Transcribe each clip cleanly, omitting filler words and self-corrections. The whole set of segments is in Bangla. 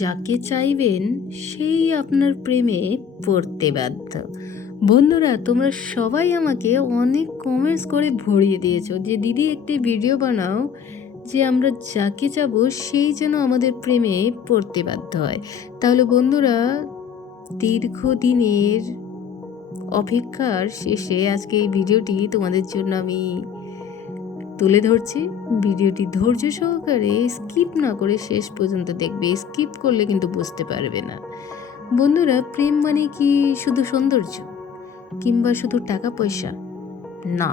যাকে চাইবেন সেই আপনার প্রেমে পড়তে বাধ্য। বন্ধুরা, তোমরা সবাই আমাকে অনেক কমেন্টস করে ভরিয়ে দিয়েছো যে দিদি একটি ভিডিও বানাও যে আমরা যাকে চাবো সেই যেন আমাদের প্রেমে পড়তে বাধ্য হয়। তাহলে বন্ধুরা, দীর্ঘদিনের অপেক্ষার শেষে আজকে এই ভিডিওটি তোমাদের জন্য আমি তুলে ধরছি। ভিডিওটি ধৈর্য সহকারে স্কিপ না করে শেষ পর্যন্ত দেখবে। স্কিপ করলে কিন্তু বুঝতে পারবে না। বন্ধুরা, প্রেম মানে কি শুধু সৌন্দর্য কিংবা শুধু টাকা পয়সা? না,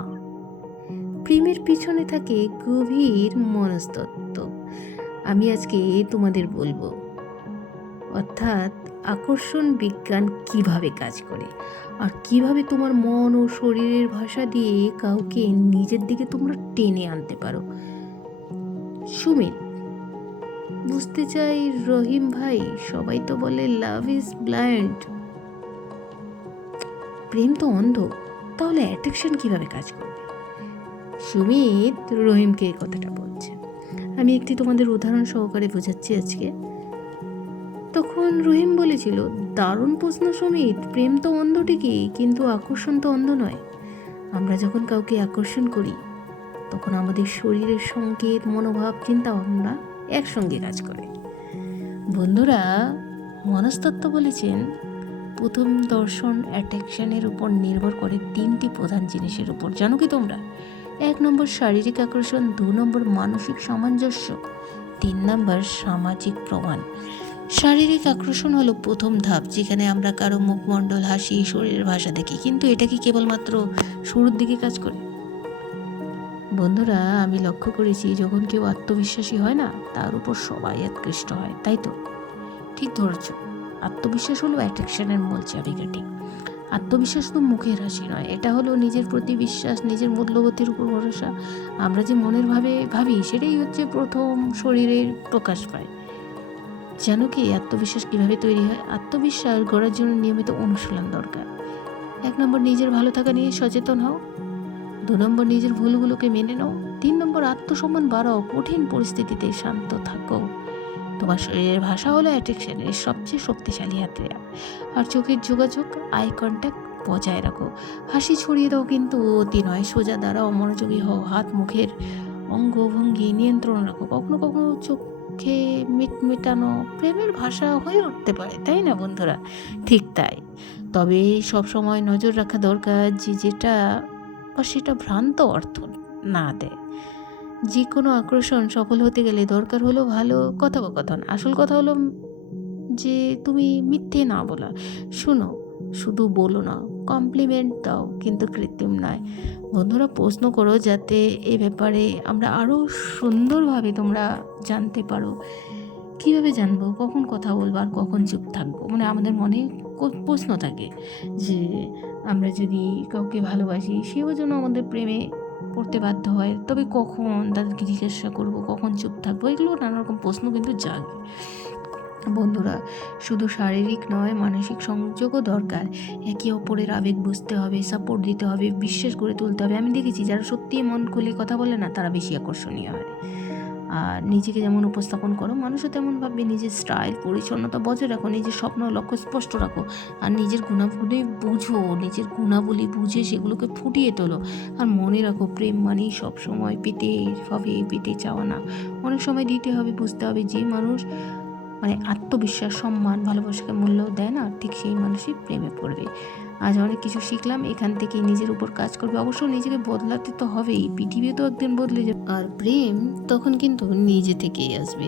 প্রেমের পিছনে থাকে গভীর মনস্তত্ত্ব। আমি আজকে তোমাদের বলবো, অর্থাৎ আকর্ষণ বিজ্ঞান কিভাবে কাজ করে আর কিভাবে তোমার মন ও শরীরের ভাষা দিয়ে কাউকে নিজের দিকে তোমরা টেনে আনতে পারো। সুমিত বুঝতে চাই, রহিম ভাই সবাই তো বলে লাভ ইজ ব্লাইন্ড, প্রেম তো অন্ধ, তাহলে অ্যাট্রাকশন কিভাবে কাজ করবে? সুমিত রহিমকে এই কথাটা বলছে। আমি একটি তোমাদের উদাহরণ সহকারে বোঝাচ্ছি আজকে। তখন রহিম বলেছিল, দারুণ প্রশ্ন সুমিত, প্রেম তো অন্ধ ঠিকই, কিন্তু আকর্ষণ তো অন্ধ নয়। আমরা যখন কাউকে আকর্ষণ করি তখন আমাদের শরীরের সংকেত, মনোভাব, চিন্তা ভাবনা একসঙ্গে কাজ করে। বন্ধুরা, মনস্তত্ত্ব বলেছেন প্রথম দর্শন অ্যাট্রাকশনের উপর নির্ভর করে তিনটি প্রধান জিনিসের উপর। জানো কি তোমরা? 1 নম্বর শারীরিক আকর্ষণ, 2 নম্বর মানসিক সামঞ্জস্য, 3 নম্বর সামাজিক প্রমাণ। শারীরিক আকর্ষণ হলো প্রথম ধাপ, যেখানে আমরা কারো মুখমণ্ডল, হাসি, শরীরের ভাষা দেখি। কিন্তু এটা কি কেবলমাত্র শুরুর দিকে কাজ করে? বন্ধুরা, আমি লক্ষ্য করেছি যখন কেউ আত্মবিশ্বাসী হয় না, তার উপর সবাই আকৃষ্ট হয়। তাই তো? ঠিক ধরেছ, আত্মবিশ্বাস হলো অ্যাট্রাকশনের মূল চাবিকাঠি। আত্মবিশ্বাস তো মুখের হাসি নয়, এটা হলো নিজের প্রতি বিশ্বাস, নিজের মূল্যবোধের উপর ভরসা। আমরা যে মনের ভাবি সেটাই হচ্ছে প্রথম শরীরের প্রকাশ পায়। জানো কি আত্মবিশ্বাস কিভাবে তৈরি হয়? আত্মবিশ্বাস গড়ার জন্য নিয়মিত অনুশীলন দরকার। 1 নম্বর, নিজের ভালো থাকা নিয়ে সচেতন হও। 2 নম্বর, নিজের ভুলগুলোকে মেনে নাও। 3 নম্বর, আত্মসম্মান বাড়াও, কঠিন পরিস্থিতিতে শান্ত থাকো। তোমার শরীরের ভাষা হলো অ্যাট্রাকশনের সবচেয়ে শক্তিশালী হাতিয়ার। আর চোখের যোগাযোগ, আই কন্ট্যাক্ট বজায় রাখো। হাসি ছড়িয়ে দাও, কিন্তু অতি নয়। সোজা দাঁড়াও, মনোযোগী হও, হাত মুখের অঙ্গভঙ্গি নিয়ন্ত্রণ রাখো। কখনো কখনো চোখে মিটমিটানো প্রেমের ভাষা হয়ে উঠতে পারে, তাই না বন্ধুরা? ঠিক তাই। তবে সব সময় নজর রাখা দরকার যে যেটা বা সেটা ভ্রান্ত অর্থ না দেয়। যে কোনো আকর্ষণ সফল হতে গেলে দরকার হলো ভালো কথোপকথন। আসল কথা হলো যে তুমি মিথ্যে না বলা। শোনো, শুধু বলো না, কমপ্লিমেন্ট দাও, কিন্তু কৃত্রিম নয়। বন্ধুরা, প্রশ্ন করো যাতে এ ব্যাপারে আমরা আরও সুন্দরভাবে তোমরা জানতে পারো। কীভাবে জানবো কখন কথা বলবো আর কখন চুপ থাকবো? মানে আমাদের মনে প্রশ্ন থাকে যে আমরা যদি কাউকে ভালোবাসি, সেও যেন আমাদের প্রেমে পড়তে বাধ্য হয়, তবে কখন তাদেরকে জিজ্ঞাসা করবো, কখন চুপ থাকবো, এগুলো নানা রকম প্রশ্ন কিন্তু জাগে। বন্ধুরা, শুধু শারীরিক নয়, মানসিক সংযোগও দরকার। একে অপরের আবেগ বুঝতে হবে, সাপোর্ট দিতে হবে, বিশ্বাস গড়ে তুলতে হবে। আমি দেখেছি যারা সত্যি মন খুলে কথা বলে না, তারা বেশি আকর্ষণীয় হয়। আর নিজেকে যেমন উপস্থাপন করো, মানুষও তেমন ভাববে। নিজের স্টাইল, পরিচ্ছন্নতা বজায় রাখো, নিজের স্বপ্ন লক্ষ্য স্পষ্ট রাখো, আর নিজের গুণাবলী বুঝো, নিজের গুণাবলী বুঝে সেগুলোকে ফুটিয়ে তোলো। আর মনে রাখো, প্রেম মানেই সবসময় পেতে হবে, পেতে চাওয়া না। অনেক সময় দিতে হবে। বুঝতে হবে যে মানুষ আত্মবিশ্বাস, সম্মান, ভালোবাসাকে মূল্য দেয় না, ঠিক সেই মানুষই প্রেমে পড়বে। আজ অনেক কিছু শিখলাম, এখান থেকে নিজের উপর কাজ করবে। অবশ্য নিজেকে বদলাতে তো হবেই, পৃথিবী তো একদিন বদলে যাবে, আর প্রেম তখন কিন্তু নিজে থেকেই আসবে।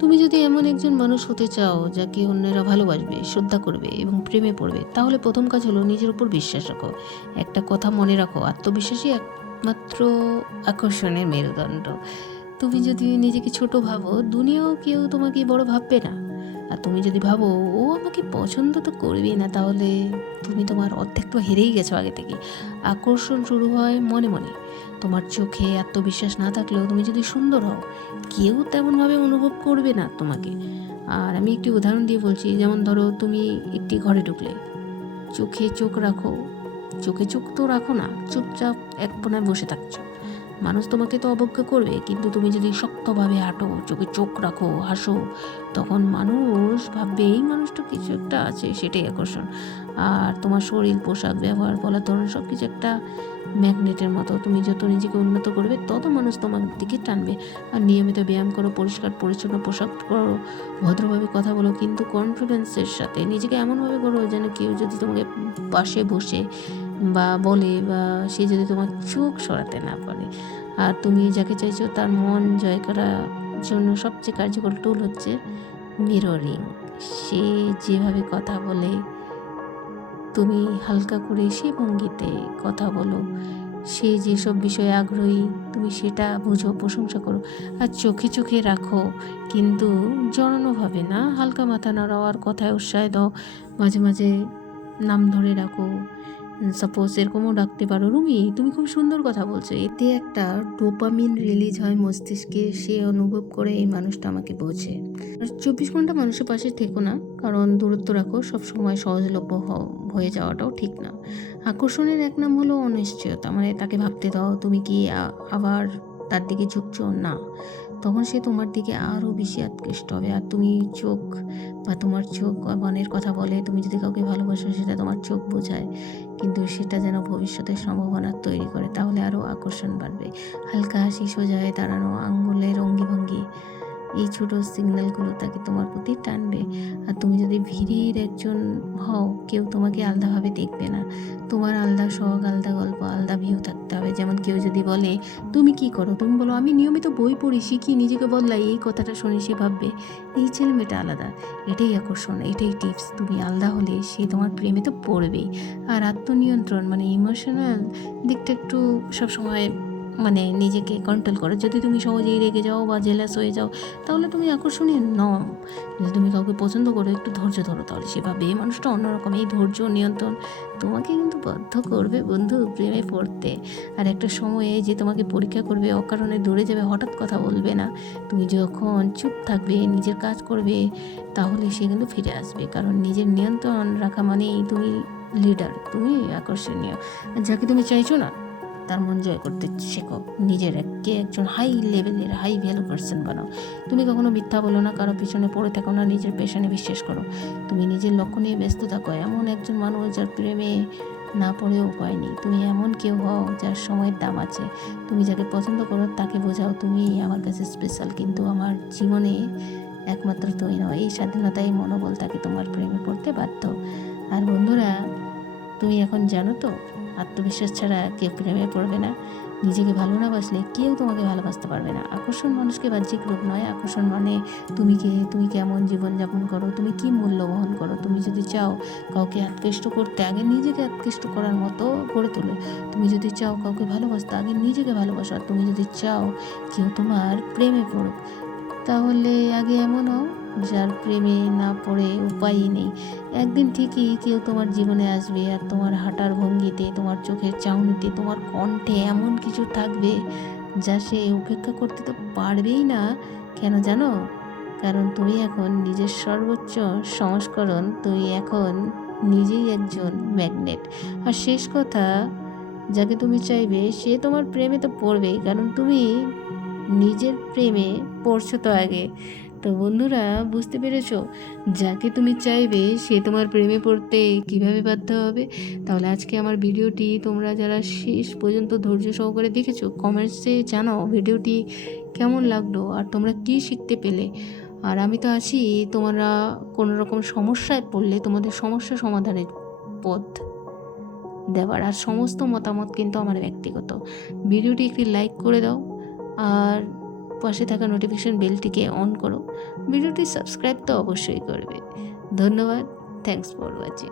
তুমি যদি এমন একজন মানুষ হতে চাও যাকে অন্যেরা ভালোবাসবে, শ্রদ্ধা করবে এবং প্রেমে পড়বে, তাহলে প্রথম কাজ হলো নিজের উপর বিশ্বাস রাখো। একটা কথা মনে রাখো, আত্মবিশ্বাসই একমাত্র আকর্ষণের মেরুদণ্ড। তুমি যদি নিজেকে ছোট ভাবো, দুনিয়াও কেউ তোমাকে বড় ভাববে না। আর তুমি যদি ভাবো ও আমাকে পছন্দ তো করবেই না, তাহলে তুমি তোমার অর্ধেক তো হেরেই গেছো আগে থেকে। আকর্ষণ শুরু হয় মনে মনে। তোমার চোখে আত্মবিশ্বাস না থাকলেও তুমি যদি সুন্দর হও, কেউ তেমনভাবে অনুভব করবে না তোমাকে। আর আমি একটি উদাহরণ দিয়ে বলছি, যেমন ধরো তুমি একটি ঘরে ঢুকলে, চোখে চোখ রাখো, চোখে চোখ তো রাখো না, চুপচাপ এক কোণায় বসে থাকছো। মানুষ তোমাকে তো অবজ্ঞা করবে, কিন্তু তুমি যদি শক্তভাবে হাঁটো, চোখে চোখ রাখো, হাসো, তখন মানুষ ভাববে এই মানুষটা কিছু একটা আছে, সেটাই আকর্ষণ। আর তোমার শরীর, পোশাক, ব্যবহার, বলার ধরন সব কিছু একটা ম্যাগনেটের মতো। তুমি যত নিজেকে উন্নত করবে তত মানুষ তোমার দিকে টানবে। আর নিয়মিত ব্যায়াম করো, পরিষ্কার পরিচ্ছন্ন পোশাক পরো, ভদ্রভাবে কথা বলো, কিন্তু কনফিডেন্সের সাথে নিজেকে এমনভাবে করো যেন কেউ যদি তোমাকে পাশে বসে বা বলে, বা সে যদি তোমার চোখ সরাতে না পারে। আর তুমি যাকে চাইছো তার মন জয় করার জন্য সবচেয়ে কার্যকর টুল হচ্ছে মিররিং। সে যেভাবে কথা বলে তুমি হালকা করে সে ভঙ্গিতে কথা বলো। সে যেসব বিষয়ে আগ্রহী তুমি সেটা বুঝো, প্রশংসা করো। আর চোখে চোখে রাখো, কিন্তু জড়ানোভাবে না, হালকা মাথা নাড়াও আর কথায় উৎসাহ দাও। মাঝে মাঝে নাম ধরে রাখো, সাপোজ এরকমও ডাকতে পারো, রুমি তুমি খুব সুন্দর কথা বলছো। এতে একটা ডোপামিন রিলিজ হয় মস্তিষ্কে, সে অনুভব করে এই মানুষটা আমাকে বোঝে। 24 ঘন্টা মানুষের পাশে থেকো না, কারণ দূরত্ব রাখো। সবসময় সহজলভ্য হয়ে যাওয়াটাও ঠিক না। আকর্ষণের এক নাম হলো অনিশ্চয়তা, মানে তাকে ভাবতে দাও তুমি কি আবার তার দিকে ঝুঁকছো না, তখন সে তোমার দিকে আরও বেশি আকৃষ্ট হবে। আর তুমি চোখ বা তোমার চোখ মনের কথা বলে। তুমি যদি কাউকে ভালোবাসো সেটা তোমার চোখ বোঝায়, কিন্তু সেটা যেন ভবিষ্যতের সম্ভাবনা তৈরি করে, তাহলে আরও আকর্ষণ বাড়বে। হালকা হাসি, সোজা হয়ে দাঁড়ানো, আঙ্গুলের অঙ্গিভঙ্গি, এই ছোটো সিগন্যালগুলো তাকে তোমার প্রতি টানবে। আর তুমি যদি ভিড়ের একজন হও, কেউ তোমাকে আলাদাভাবে দেখবে না। তোমার আলাদা শখ, আলাদা গল্প, আলাদা ভিউ থাকতে হবে। যেমন কেউ যদি বলে তুমি কি করো, তুমি বলো আমি নিয়মিত বই পড়ি, শিখি, নিজেকে বদলাই। এই কথাটা শুনে সে ভাববে এই ছেলে মেয়েটা আলাদা। এটাই আকর্ষণ, এটাই টিপস। তুমি আলাদা হলে সে তোমার প্রেমে তো পড়বেই। আর আত্মনিয়ন্ত্রণ, মানে ইমোশনাল দিকটা একটু সবসময় মানে নিজেকে কন্ট্রোল করো। যদি তুমি সহজেই রেগে যাও বা জেলাস হয়ে যাও, তাহলে তুমি আকর্ষণীয় নও। যদি তুমি কাউকে পছন্দ করো, একটু ধৈর্য ধরো, তাহলে সে ভাবে এই মানুষটা অন্যরকম। এই ধৈর্য নিয়ন্ত্রণ তোমাকে কিন্তু বাধ্য করবে বন্ধু প্রেমে পড়তে। আর একটা সময়ে যে তোমাকে পরীক্ষা করবে, অকারণে দূরে যাবে, হঠাৎ কথা বলবে না। তুমি যখন চুপ থাকবে, নিজের কাজ করবে, তাহলে সে কিন্তু ফিরে আসবে। কারণ নিজের নিয়ন্ত্রণ রাখা মানেই তুমি লিডার, তুমি আকর্ষণীয়। যাকে তুমি চাইছো না তার মন জয় করতে শেখো। নিজের একজন হাই লেভেলের, হাই ভ্যালু পার্সন বানাও। তুমি কখনো মিথ্যা বলো না, কারো পিছনে পড়ে থাকো না, নিজের পেশনে বিশ্বাস করো। তুমি নিজের লক্ষ্য নিয়ে ব্যস্ত থাকো। এমন একজন মানুষ যার প্রেমে না পড়েও উপায় নেই। তুমি এমন কেউ হও যার সময়ের দাম আছে। তুমি যাকে পছন্দ করো তাকে বোঝাও তুমি আমার কাছে স্পেশাল, কিন্তু আমার জীবনে একমাত্র তুই নয়। এই স্বাধীনতাই মনোবল তাকে তোমার প্রেমে পড়তে বাধ্য। আর বন্ধুরা, তুমি এখন জানো তো, আত্মবিশ্বাস ছাড়া কেউ প্রেমে পড়বে না। নিজেকে ভালো না বাসলে কেউ তোমাকে ভালোবাসতে পারবে না। আকর্ষণ মানুষকে বাহ্যিক রূপ নয়, আকর্ষণ মানে তুমি কে, তুমি কেমন জীবনযাপন করো, তুমি কি মূল্য বহন করো। তুমি যদি চাও কাউকে আকৃষ্ট করতে, আগে নিজেকে আকৃষ্ট করার মতো গড়ে তোলো। তুমি যদি চাও কাউকে ভালোবাসতে, আগে নিজেকে ভালোবাসো। আর তুমি যদি চাও কেউ তোমার প্রেমে পড়ুক, তাহলে আগে এমন হও যার প্রেমে না পড়ে উপায়ই নেই। একদিন ঠিকই কেউ তোমার জীবনে আসবে, আর তোমার হাঁটার ভঙ্গিতে, তোমার চোখের চাউনিতে, তোমার কণ্ঠে এমন কিছু থাকবে যা সে উপেক্ষা করতে তো পারবেই না। কেন জানো? কারণ তুমি এখন নিজের সর্বোচ্চ সংস্করণ, তুমি এখন নিজেই একজন ম্যাগনেট। আর শেষ কথা, যাকে তুমি চাইবে সে তোমার প্রেমে তো পড়বেই, কারণ তুমি নিজের প্রেমে পড়ছো তো আগে। তো বন্ধুরা, বুঝতে পেরেছো যাকে তুমি চাইবে সে তোমার প্রেমে পড়তে কিভাবে বাধ্য হবে? তাহলে আজকে আমার ভিডিওটি তোমরা যারা শেষ পর্যন্ত ধৈর্য সহকারে দেখেছো, কমেন্টসে জানাও ভিডিওটি কেমন লাগলো আর তোমরা কী শিখতে পেলে। আর আমি তো আছি তোমরা কোনো রকম সমস্যায় পড়লে তোমাদের সমস্যা সমাধানের পথ দেওয়ার। আর সমস্ত মতামত কিন্তু আমার ব্যক্তিগত। ভিডিওটি একটি লাইক করে দাও, আর পাশে থাকা নোটিফিকেশন বেলটিকে অন করো। ভিডিওটি সাবস্ক্রাইব তো অবশ্যই করবে। ধন্যবাদ। Thanks for watching.